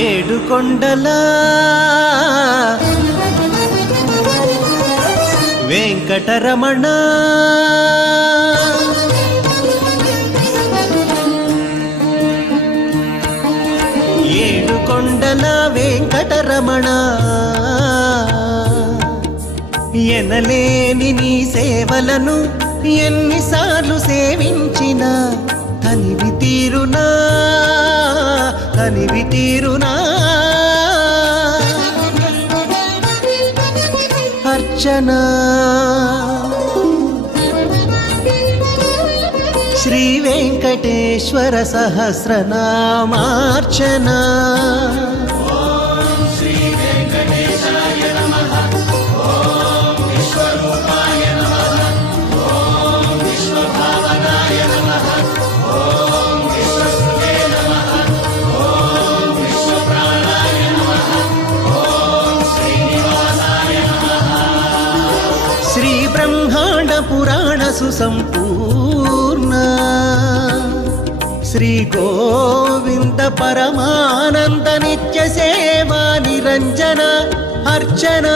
ఏడు కొండల వెంకటరమణ ఏడు కొండల వెంకటరమణ ఎనలేని నీ సేవలను ఎన్నిసార్లు సేవించినా తనివి తీరునా తనివి తీరునా అర్చన శ్రీ వెంకటేశ్వర సహస్రనామార్చన శ్రీ బ్రహ్మాండ పురాణ సుసంపూర్ణ శ్రీ గోవింద పరమానంద నిత్య సేవా నిరంజన అర్చన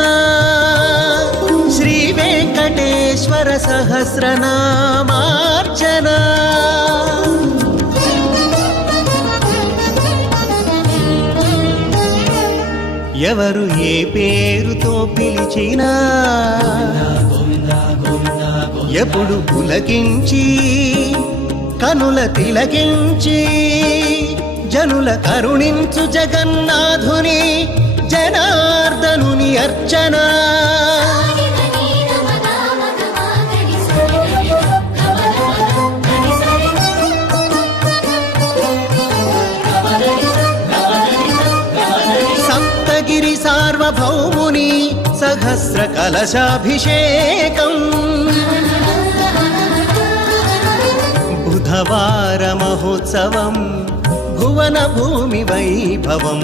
శ్రీ వెంకటేశ్వర సహస్రనామార్చన ఎవరు ఏ పేరుతో పిలిచినా ఎప్పుడు పులకించి కనుల తిలకించి జనుల కరుణించు జగన్నాథుని జనార్దనుని అర్చన సప్తగిరి సార్వభౌముని సహస్ర కలశాభిషేకం బుధవార మహోత్సవం భువన భూమి వైభవం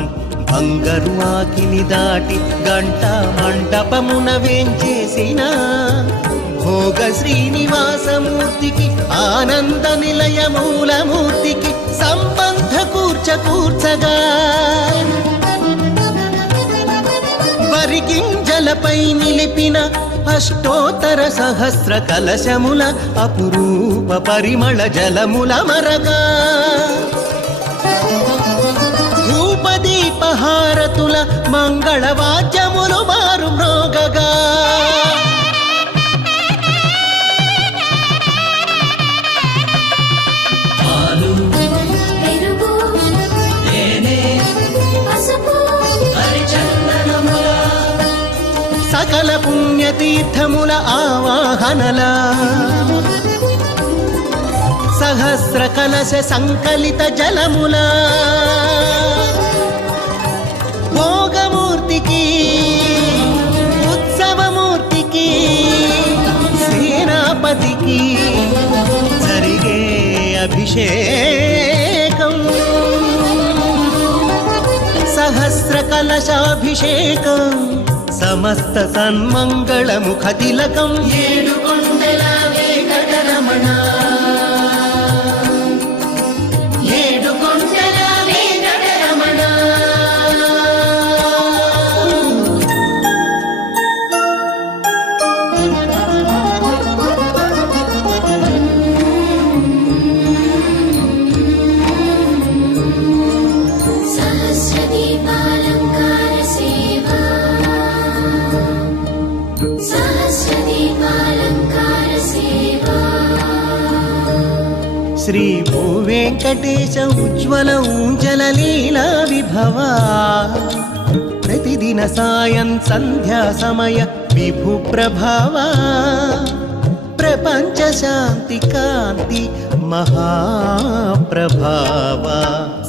బంగరు ఆకిలి దాటి గంట మండపమున వేంచేసిన భోగ శ్రీనివాసమూర్తికి ఆనంద నిలయ మూలమూర్తికి సంబంధ కూర్చగా వరిగింజలపై నిలిపిన అష్టోత్తర సహస్ర కలశముల అపురూప పరిమళ జలముల మరగా ధూపదీపహారతుల మంగళవాద్యములు మారు మ్రోగగా సకల పుణ్యతీర్థముల ఆవాహనల సహస్ర కలశ సంకలిత జలముల భోగమూర్తికి ఉత్సవమూర్తికి సేనాపతికి జరిగే అభిషేకం సహస్ర కలశాభిషేకం సమస్త సన్మంగళ ముఖ తిలకం ఏడు కొండల వెంకటరమణ ఏడు కొండల వెంకటరమణ శ్రీ భూ వెంకటేశ ఉజ్వల ఊంజల లీలా విభవా ప్రతిదిన సాయం సంధ్యా సమయ విభు ప్రభావా ప్రపంచ శాంతి కాంతి మహాప్రభావా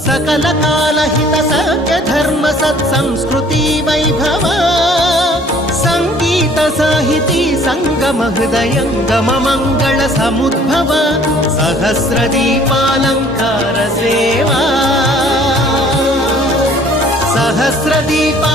సకల కాల హిత సత్య ధర్మ సత్ సంస్కృతి వైభవా సంగీత సాహితీ సంగమ హృదయంగమ మంగళ సముద్భవ సహస్ర దీపాలంకార సేవా సహస్ర దీపా